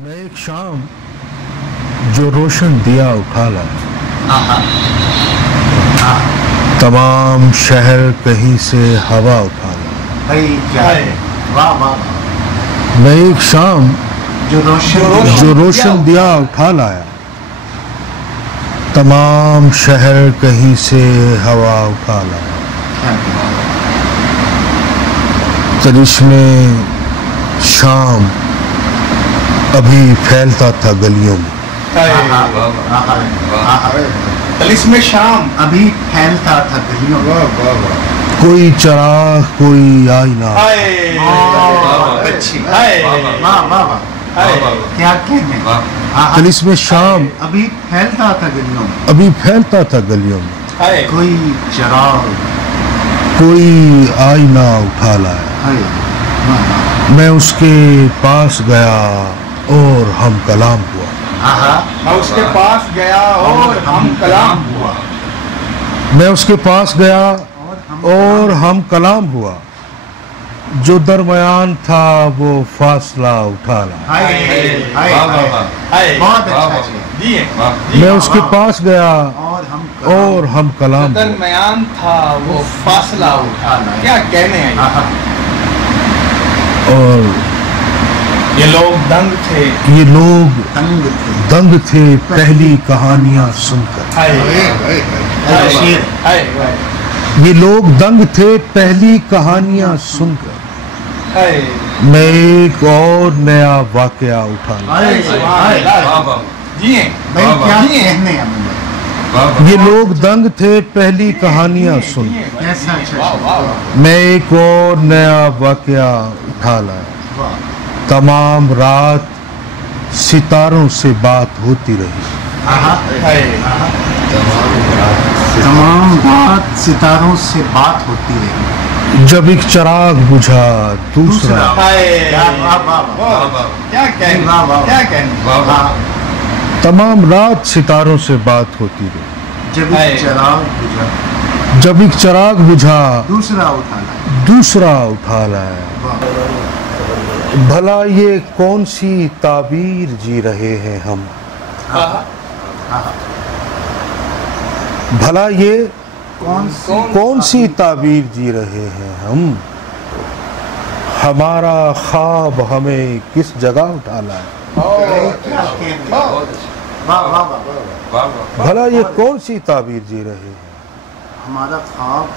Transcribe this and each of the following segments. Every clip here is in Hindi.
मैं एक शाम जो रोशन दिया उठा लाया, तमाम शहर कहीं से हवा उठा लाया। मैं एक शाम जो रोशन दिया उठा लाया, तमाम शहर कहीं से हवा उठा लाया। करिश्मे शाम अभी फैलता था गलियों में। करिश्मे शाम अभी फैलता था गलियों में। कोई चराग कोई आईना, क्या कहने। करिश्मे शाम अभी फैलता था गलियों में। अभी फैलता था गलियों में। कोई चराग कोई आईना उठा लाया। मैं उसके पास गया और हम कलाम हुआ। मैं उसके पास गया और हम कलाम हुआ। मैं उसके पास गया और हम कलाम हुआ। जो दरमियान था वो फासला उठा लाया। बहुत अच्छा। मैं उसके पास गया और हम कलाम हुआ। दरमियान था वो फासला उठा लाया। क्या कहने हैं। और ये लोग दंग थे, ये लोग दंग थे पहली कहानियां सुनकर। ये लोग दंग थे पहली कहानियां सुनकर। मैं एक और नया वाकया उठा लाया। ये लोग दंग थे पहली कहानियां सुनकर। मैं एक और नया वाकया उठा लाया। तमाम रात सितारों से बात होती रही। तमाम रात सितारों से बात होती रही। जब एक चिराग बुझा दूसरा। क्या कहने। तमाम रात सितारों से बात होती रही। जब एक चिराग बुझा दूसरा उठा लाया। भला ये कौन सी ताबीर जी रहे हैं हम। भला ये कौन सी ताबीर जी रहे हैं हम। हमारा ख्वाब हमें किस जगह उठा लाया। भला ये कौन सी ताबीर जी रहे हैं।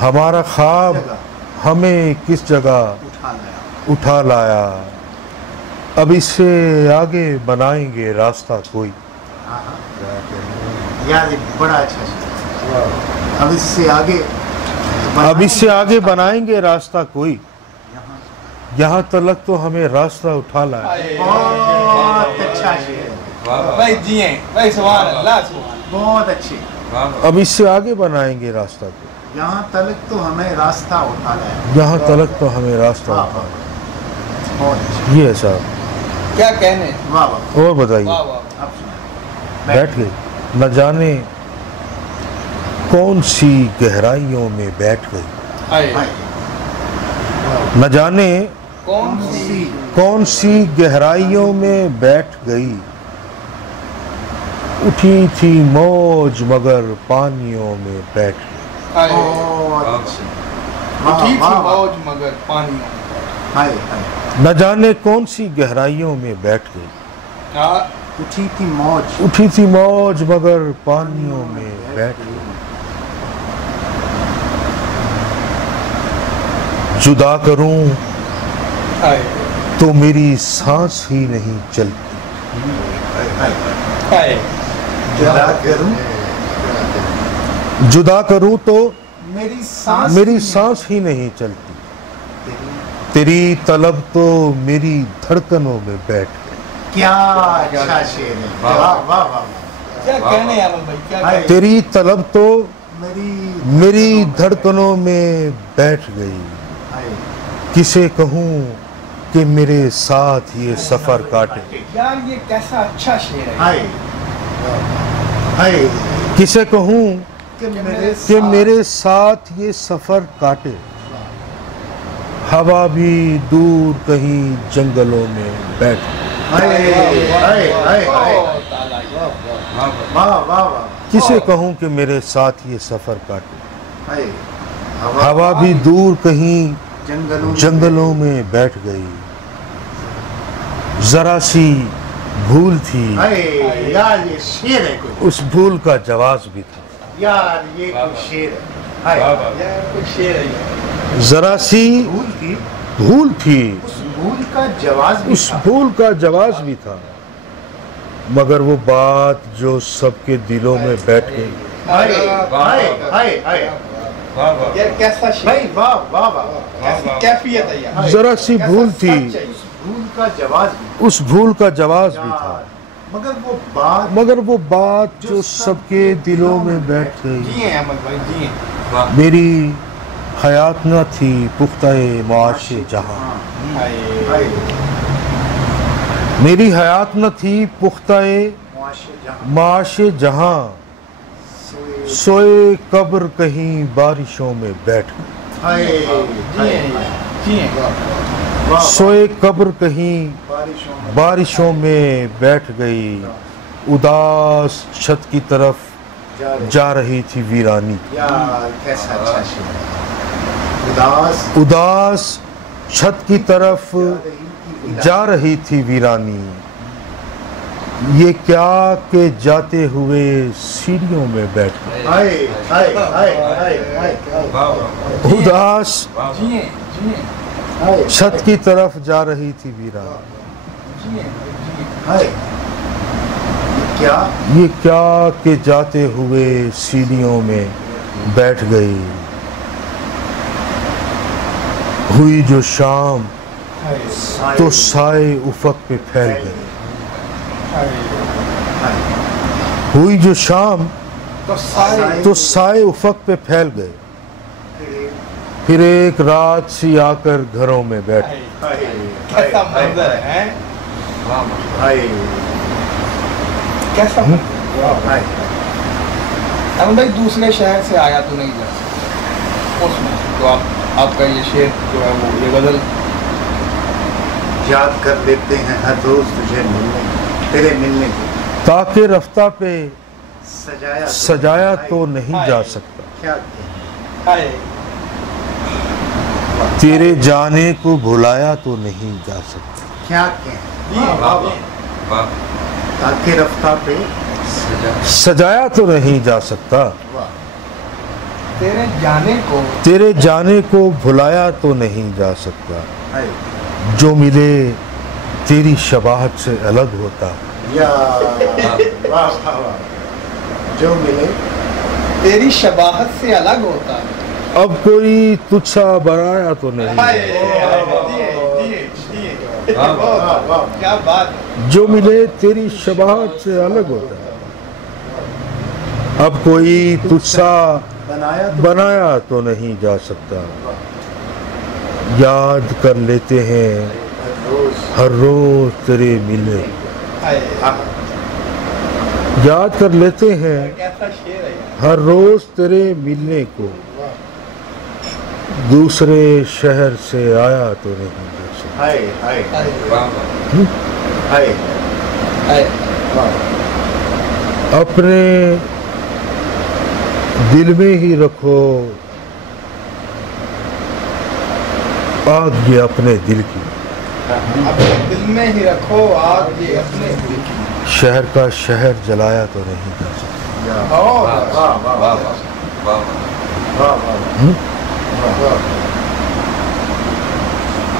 हमारा ख्वाब हमें किस जगह उठा लाया। अब इससे आगे बनाएंगे रास्ता कोई। बड़ा अच्छा। अब इससे आगे बनाएंगे रास्ता कोई। यहाँ तलक तो हमें रास्ता उठा लाया। बहुत अच्छा भाई जिए भाई सुभान अल्लाह। बहुत अच्छी। अब इससे आगे बनाएंगे रास्ता कोई। यहाँ तलक तो हमें रास्ता उठा लाया। यहाँ तलक तो हमें रास्ता उठा लाया। ये है साहब। क्या कहने। और बताइए। बैठ गई न जाने कौन सी गहराइयों में बैठ गई। न जाने कौन सी गहराइयों में बैठ गई। उठी थी मौज मगर पानियों में बैठ गई। उठी थी मौज मगर पानियों में। न जाने कौन सी गहराइयों में बैठ गई। उठी थी मौज मगर पानियों में बैठ गई। जुदा करूं तो मेरी सांस ही नहीं चलती। जुदा करूं तो मेरी सांस ही नहीं चलती। तेरी तलब तो मेरी धड़कनों में बैठ गई। क्या अच्छा शेर है। क्या कहने भाई। क्या तेरी तलब तो मेरी धड़कनों में बैठ गई। किसे कहूँ कि मेरे साथ ये सफर काटे। यार ये कैसा अच्छा शेर है। किसे कहूँ कि मेरे साथ ये सफर काटे। हवा भी दूर कहीं जंगलों में बैठ किसे कहूँ कि मेरे साथ ये सफर काटे, हवा भी दूर कहीं जंगलों में बैठ गई, जरा सी भूल थी, यार ये शेर है कुछ, उस भूल का जवाब भी था। यार ये कुछ शेर है, यार कुछ शेर है। जरा सी भूल थी, उस भूल का जवाब भी उस था। भूल का जवाब भी था, मगर वो बात जो सबके दिलों में बैठ गई। हाय हाय हाय हाय, यार कैसा शेर, भाई वाह वाह वाह, कैसी कैफियत है यार। जरा सी भूल थी, उस भूल का जवाब भी, उस भूल का जवाब भी था, मगर वो बात जो सबके दिलों में बैठ जी गई। हैं अहमद भाई, जी हैं। मेरी हयात न थी पुख्ता-ए मुआशे जहां, हाय हाय मेरी हयात न थी पुख्ता-ए मुआशे जहां, मुआशे जहां, सोए सोए कब्र कहीं बारिशों में बैठ गई। हाय जी हैं, जी हैं। वाह, सोए कब्र कहीं बारिशों में बारिशों में बैठ गई, उदास छत की तरफ जा रही थी वीरानी। यार कैसा अच्छा शेर है। उदास छत की तरफ जा रही थी वीरानी, ये क्या के जाते हुए सीढ़ियों में बैठ गई। हाय हाय हाय हाय हाय, उदास जी हैं, जी हैं, हाय छत की तरफ जा रही थी वीरानी, जी हैं, जी हैं। हाय, ये क्या के जाते हुए सीढ़ियों में बैठ गई। हुई जो शाम तो साए उफक पे फैल गए, हुई जो शाम तो साए उफक पे फैल गए, फिर एक रात सी आकर घरों में बैठ गए। कैसा मंजर है, हाय कैसा हाय, अमन भाई दूसरे शहर से आया तो नहीं जा सकता उसमें, तो आपका ये शेर जो है वो ये गजल याद कर लेते हैं हर रोज तुझे मिलने, तेरे मिलने को ताकि रफ्ता पे सजाया तो नहीं जा सकता, क्या हाय तेरे जाने को भुलाया तो नहीं जा सकता, क्या ताकि रफ्ता पे सजाया तो नहीं जा सकता, तेरे जाने को भुलाया तो नहीं जा सकता, हाय जो मिले तेरी शबाहत से अलग होता, या वाह वाह वाह, जो मिले तेरी शबाहत से अलग होता है। अब कोई तुझसा बनाया तो नहीं, वाह वाह, क्या बात है। जो मिले तेरी शबाहत से अलग होता, अब कोई तुझसा बनाया तो नहीं जा सकता, याद कर लेते हैं हर रोज तेरे मिलने, याद कर लेते हैं कैसा शेर है यार। हर रोज तेरे मिलने को, दूसरे शहर से आया तो नहीं जा सकता, हाय हाय हाय हाय हाय अपने दिल में ही रखो आग ये अपने दिल की, अपने दिल में ही रखो आग ये अपने दिल की। शहर का शहर जलाया तो नहीं जा सकता, वाह वाह वाह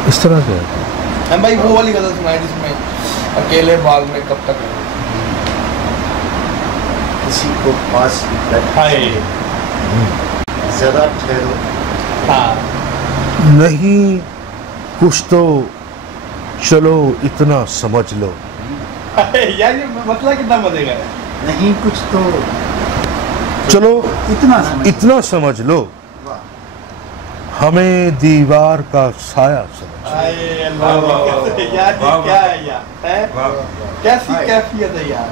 इस तरह से हम भाई वो वाली गजल सुनाई जिसमें अकेले बाग में कब तक किसी को पास हाय जरा ठहरो, हाँ नहीं कुछ तो चलो इतना समझ लो, यार ये मतलब कितना मजे का है। नहीं कुछ तो चलो इतना समझ लो, हमें दीवार का साया समझ, हाय अल्लाह यार ये क्या है यार, है कैसी कैफियत है यार,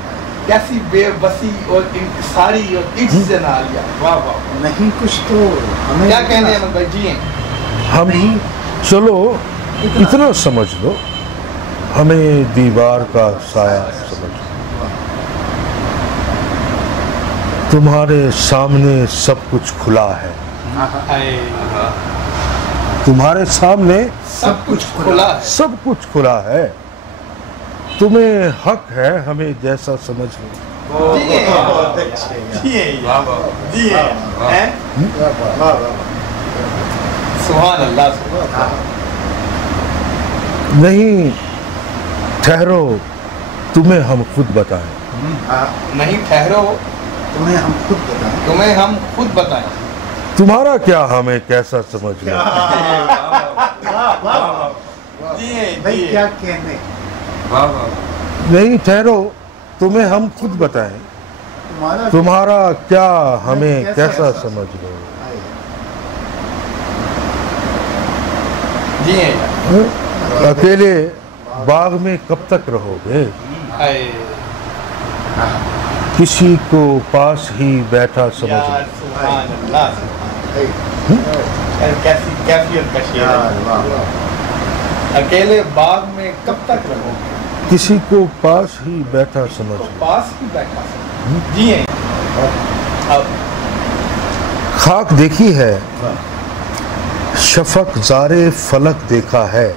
कैसी बेबसी और इंकिसारी और इज्जत नाल यार, वाह वाह। नहीं कुछ तो हमें क्या कहने हैं अहमद भाई जी हैं। हम चलो इतना समझ लो, हमें दीवार का साया समझ। तुम्हारे सामने सब कुछ खुला है, तुम्हारे सामने सब कुछ खुला है। सब कुछ खुला है। तुम्हें हक है हमें जैसा समझ लो। सुभान अल्लाह, सुभान। नहीं ठहरो, तुम्हें हम खुद बताएं। नहीं ठहरो, तुम्हें हम खुद बताएं। तुम्हें हम खुद बताएं। तुम्हारा क्या हमें कैसा समझ लो। भाई क्या कहने। नहीं ठहरो, तुम्हें हम खुद बताएं। तुम्हारा क्या हमें कैसा समझ लो। अकेले बाग में कब तक रहोगे, किसी को पास ही बैठा समझ लो। सुभान अल्लाह, कैसी कैफियत का शेर है। अकेले बाग में कब तक रहोगे, किसी को पास ही बैठा समझ लो। पास ही बैठा। जी अब खाक देखी है, शफक ज़ारे फलक देखा है।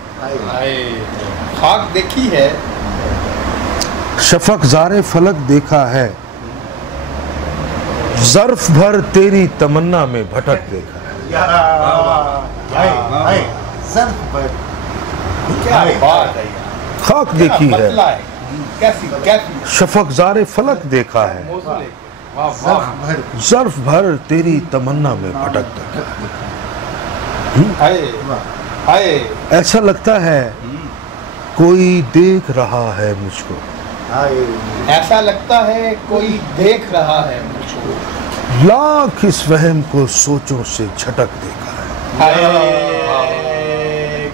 खाक देखी है, शफक ज़ारे फलक देखा है। ज़र्फ भर तेरी तमन्ना में भटक देखा है। क्या बात है। खाक देखी है, कैसी कैसी शफक ज़ारे फलक देखा है। ज़र्फ भर तेरी तमन्ना में भटक देखा है। ऐसा लगता है कोई देख रहा है मुझको। ऐसा लगता है कोई देख रहा है मुझको। लाख इस वहम को सोचों से झटक देखा है।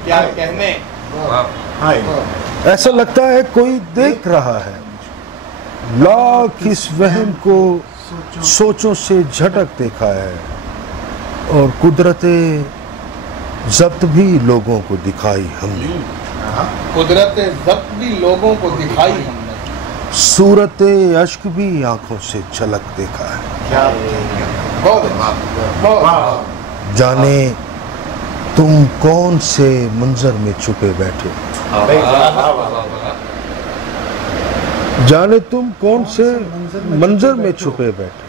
क्या कहने। ऐसा लगता है कोई देख रहा है, लाख इस वहम को सोचों से झटक देखा है। और कुदरते ज़ब्त भी लोगों को दिखाई हमने। कुदरते ज़ब्त भी लोगों को दिखाई हमने। सूरत अश्क भी आंखों से झलक देखा है। जाने तुम कौन से मंजर में छुपे बैठे, जाने तुम कौन से मंजर में छुपे बैठे।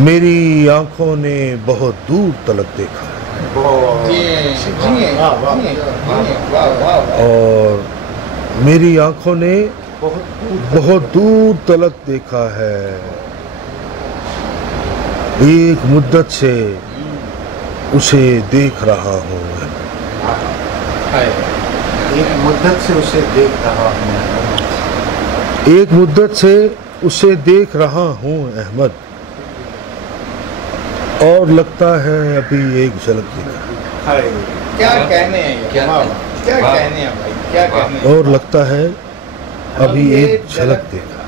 मेरी आंखों ने बहुत दूर तलक देखा और मेरी आंखों ने बहुत दूर तलक देखा है। एक मुद्दत से उसे देख रहा हूँ, एक मुद्दत से उसे देख रहा हूँ। एक मुद्दत से उसे देख रहा हूँ अहमद। और लगता है अभी एक झलक देखा। क्या कहने हैं, क्या कहने हैं भाई, क्या कहने। और लगता है अभी एक झलक देखा।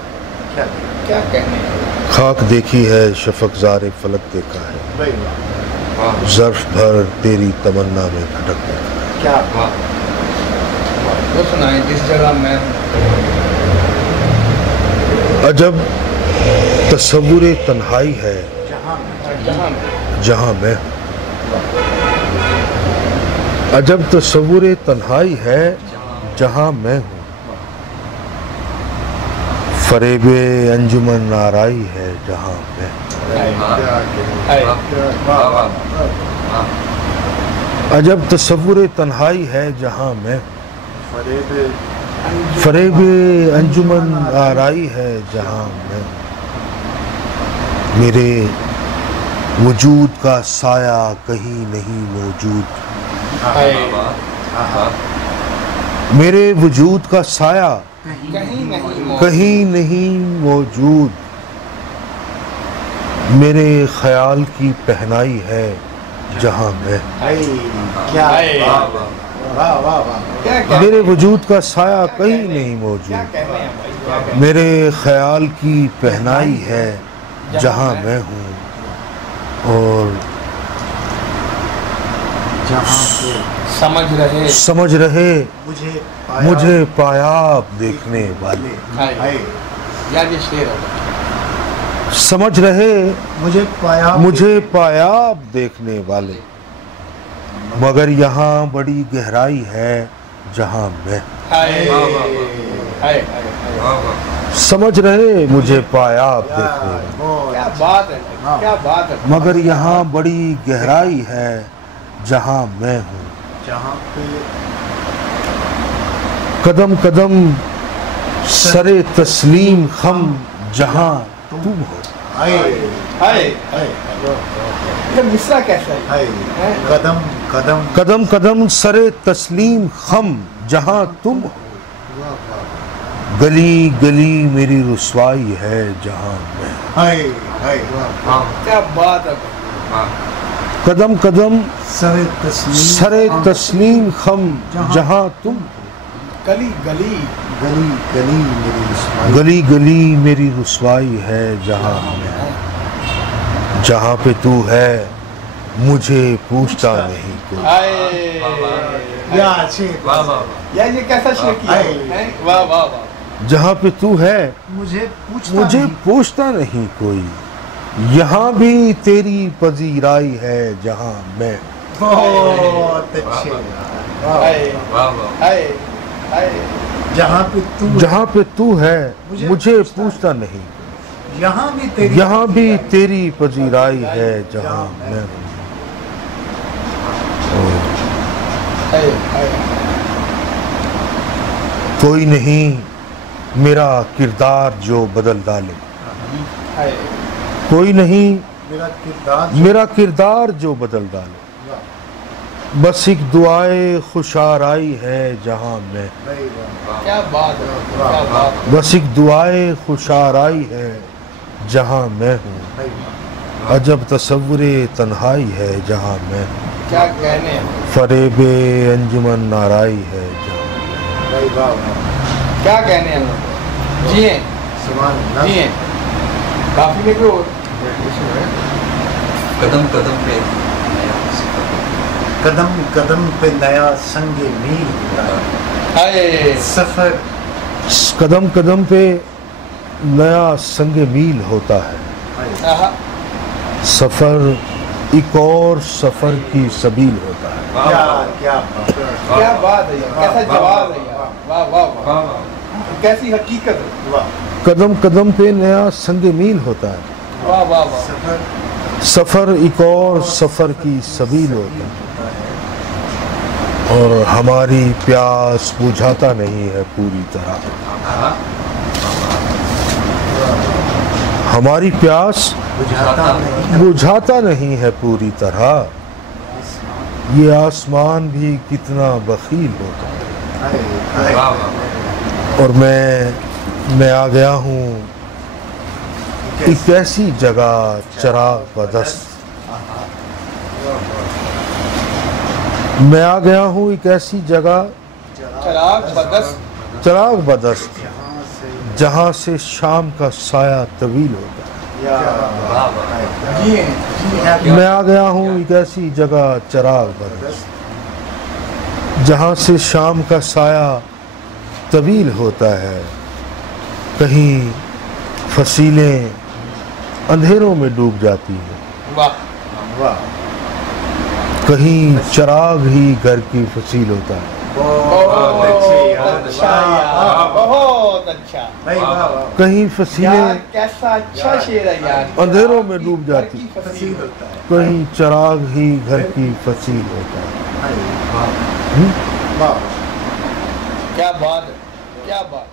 क्या कहने हैं। खाक देखी है, शफक ज़ारे फलक देखा है। ज़र्फ भर तेरी तमन्ना में भटक देखा। क्या वो सुनाए जिस जगह मैं। अजब तस्वुरे तन्हाई है जहाँ मैं। अजब तस्वुरे तन्हाई है जहाँ मैं हूँ। फरेबे अंजुमन आराई है जहाँ मैं। अजब तस्वुरे तन्हाई है जहाँ मैं। फरेबे अंजुमन आराई है जहाँ मैं। मेरे वजूद का साया कहीं नहीं मौजूद। मेरे वजूद का साया कहीं नहीं मौजूद। मेरे ख्याल की पहनाई है जहाँ मैं। मेरे वजूद का साया कहीं नहीं मौजूद। मेरे ख्याल की पहनाई है जहाँ मैं हूँ। और जहाँ पे समझ रहे मुझे पाया आप देखने वाले। यार ये शेर है। समझ रहे मुझे पाया आप देखने वाले, मगर यहाँ बड़ी गहराई है जहाँ मैं। समझ रहे मुझे पाया आप देखने वाले, क्या बात है, क्या बात है। मगर यहाँ बड़ी गहराई है जहाँ मैं हूँ। जहाँ पे कदम कदम सरे तस्लीम खम जहाँ तुम हो। ये मिसरा कैसा है? कदम कदम कदम कदम सरे तस्लीम खम जहाँ तुम हो, गली गली मेरी रुसवाई है जहाँ मैं। क्या बात है। कदम कदम सरे तस्लीम खम जहाँ तुम हो, गली गली गली गली मेरी रुसवाई है जहाँ मैं। जहाँ पे तू है मुझे पूछता नहीं कोई। यार ये कैसा शेर किया है? वाह वाह वाह। जहाँ पे तू है मुझे पूछता नहीं कोई, यहाँ भी तेरी पजीराई है जहाँ मैं। बहुत अच्छे। जहाँ पे तू है मुझे पूछता नहीं, यहाँ भी तेरी पजीराई है जहाँ मैं हूँ। कोई नहीं मेरा किरदार जो बदल डाले, कोई नहीं मेरा किरदार जो बदल डाले, बस एक दुआए खुशाराई है जहाँ मैं। क्या बात है, क्या बात है। बस एक दुआए खुशाराई है जहाँ मैं हूँ, अजब तसव्वुरे तन्हाई है जहाँ मैं। क्या कहने हैं। फरेबे अंजुमन नाराई है जहाँ। क्या कहने हैं। जिए जिए काफी में क्यों। कदम पे नया संगे मील सफर। कदम कदम पे नया संगे मील होता है, सफर एक और सफर की सबील होता है। क्या बात है यार, कैसा जवाब है यार। वाह वाह वाह, कैसी हकीकत है। कदम कदम पे नया संगे मील होता है, वाह वाह वाह। सफर एक और सफर की सबील होता है, और हमारी प्यास बुझाता नहीं है पूरी तरह। हमारी प्यास बुझाता नहीं है पूरी तरह, ये आसमान भी कितना बखील होता है। और मैं आ गया हूँ एक ऐसी जगह चिराग बदस्त, मैं आ गया हूँ एक ऐसी जगह चिराग बदस्त जहाँ से शाम का साया तवील होता है। मैं आ गया हूँ एक ऐसी जगह चिराग बदस्त जहाँ से शाम का साया तवील होता है, कहीं फसीलें अंधेरों में डूब जाती हैं, कहीं चिराग ही घर की फसील होता है। बहुत अच्छा। कहीं फसीलें कैसा अच्छा शेर है यार। अंधेरों में डूब जाती, कहीं चिराग ही घर की फसील होता है। क्या बात है, क्या बात।